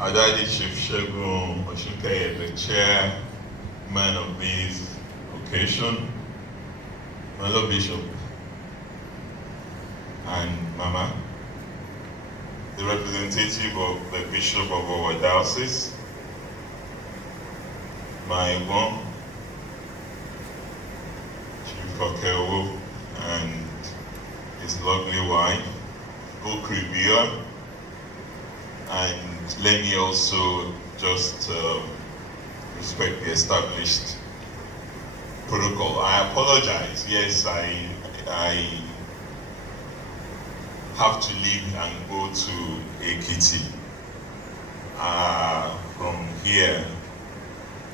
Adadi Chief Shegun Oshunkeye, the chairman of this occasion, my Lord Bishop, and Mama, the representative of the Bishop of our diocese, my mom, Chief Okewo, and his lovely wife, Okribia, and let me also just respect the established protocol. I apologize. Yes, I have to leave and go to Ekiti. From here,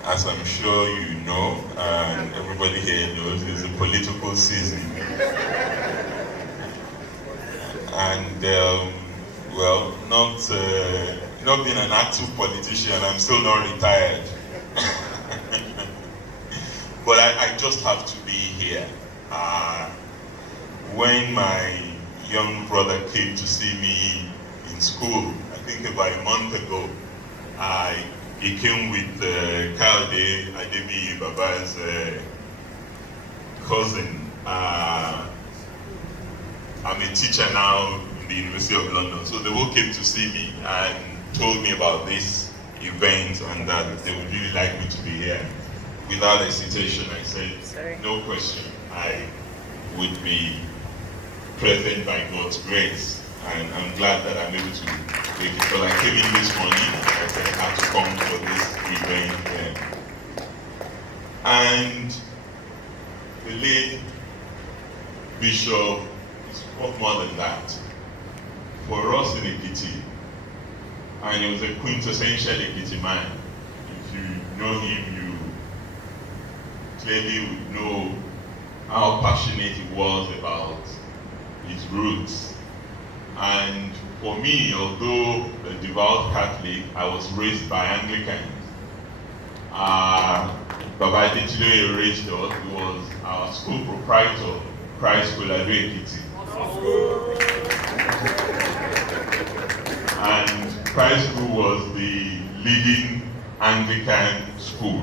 as I'm sure you know, and everybody here knows, it's a political season. And well, not being an active politician, I'm still not retired. But I just have to be here. When my young brother came to see me in school, I think about a month ago, he came with Kayode Adebiyi, Baba's cousin. I'm a teacher now in the University of London, so they all came to see me and told me about this event and that they would really like me to be here. Without hesitation, I said, no question, I would be present by God's grace. And I'm glad that I'm able to make it. But I came in this morning and I said I have to come for this event. And the late Bishop is more than that. For us in Ekiti, and he was a quintessential Ekiti man. If you know him, you clearly would know how passionate he was about his roots. And for me, although a devout Catholic, I was raised by Anglicans. Baba Adebiyi raised us. He was our school proprietor, Christ School at Ekiti. And Christ School was the leading Anglican school.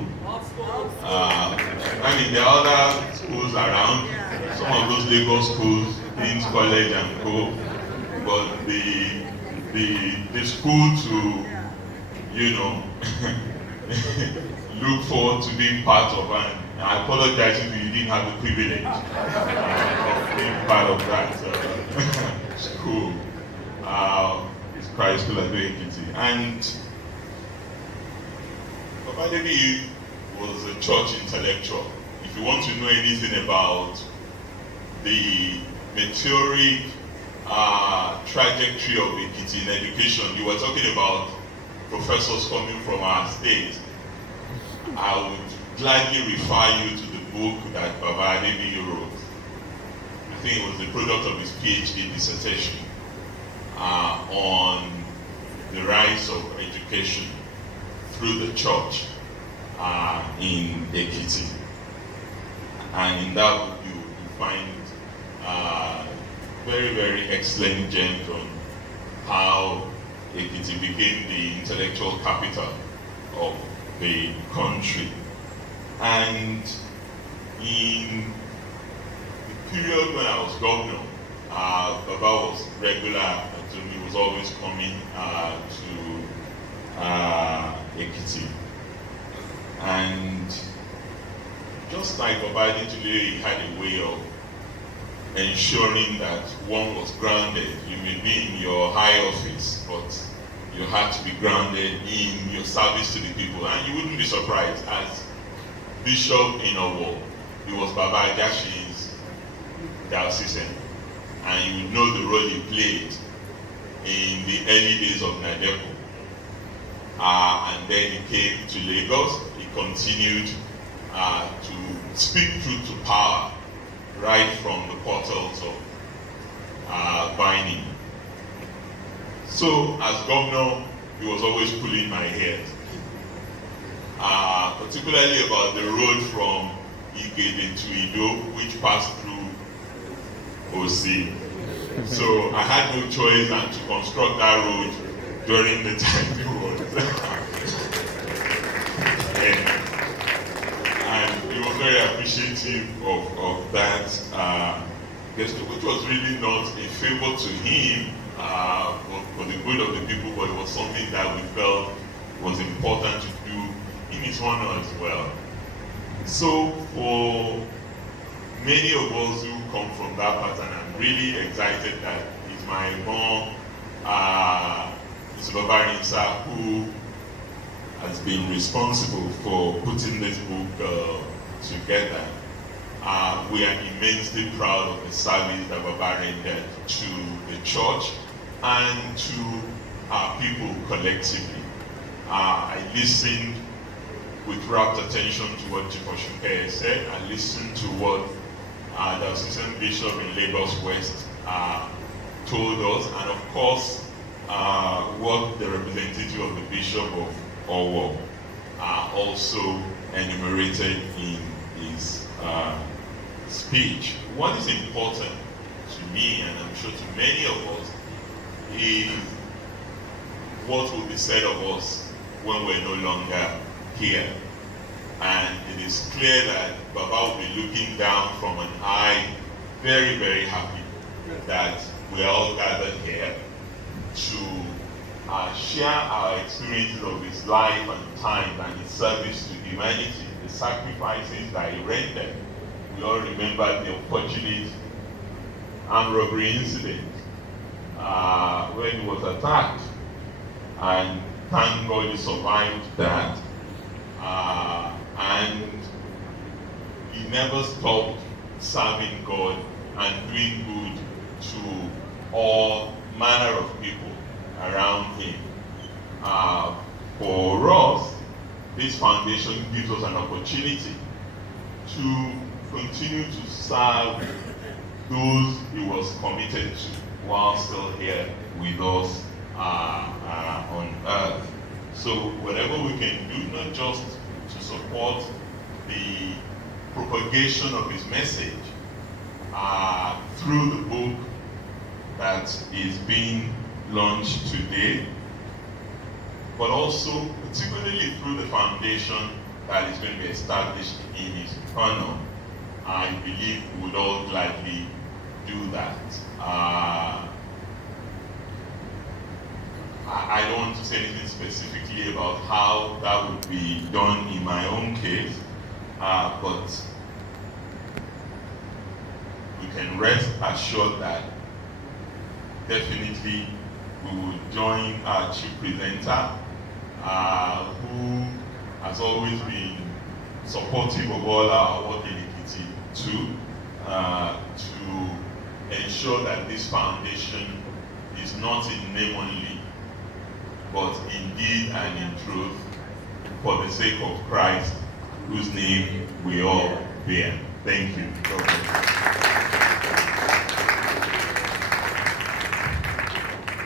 I mean, there are other schools around, some of those Lagos schools, Dean's College and Co. But the school to, you know, look forward to being part of, and I apologize if you didn't have the privilege of being part of that school. It's Christ School at Ekiti. And Baba Adebiyi was a church intellectual. If you want to know anything about the meteoric trajectory of Ekiti in education, you were talking about professors coming from our state. I would gladly refer you to the book that Baba Adebiyi wrote. I think it was the product of his PhD dissertation on the rise of education through the church in Ekiti. And in that book you find very, very excellent gems on how Ekiti became the intellectual capital of the country. And in the period when I was governor, Baba was regular to me, was always coming to Ekiti. And just like Baba Adebiyi, he had a way of ensuring that one was grounded. You may be in your high office, but you had to be grounded in your service to the people. And you wouldn't be surprised, as Bishop in Owo, he was Baba Ajashi's diocesan, and you would know the role he played in the early days of Nadepo. And then he came to Lagos. He continued to speak truth to power right from the portals of Vining. So as governor, he was always pulling my hair, particularly about the road from Igede to Ido, which passed through OC. So I had no choice than to construct that road during the time he was representative of that gesture, which was really not a favor to him for the good of the people, but it was something that we felt was important to do in his honor as well. So for many of us who come from that pattern, I'm really excited that it's my mom, Mr. Babarinsa, who has been responsible for putting this book together. We are immensely proud of the service that Baba rendered to the church and to our people collectively. I listened with rapt attention to what Jifoshuke said. I listened to what the Assistant Bishop in Lagos West told us, and of course, what the representative of the Bishop of Owo also enumerated in his speech. What is important to me, and I'm sure to many of us, is what will be said of us when we're no longer here. And it is clear that Baba will be looking down from an high, very, very happy that we're all gathered here to share our experiences of his life and time and his service to humanity, the sacrifices that he rendered. We all remember the unfortunate armed robbery incident when he was attacked, and thank God he survived that. And he never stopped serving God and doing good to all manner of people around him. For us, this foundation gives us an opportunity to continue to serve those he was committed to while still here with us on earth. So whatever we can do, not just to support the propagation of his message through the book that is being launched today, but also particularly through the foundation that is going to be established in his honor. I believe we would all gladly do that. I don't want to say anything specifically about how that would be done in my own case, but we can rest assured that definitely we will join our chief presenter, who has always been supportive of all our work in Ekiti too, to ensure that this foundation is not in name only, but in deed and in truth, for the sake of Christ, whose name we all bear. Thank you. God bless you.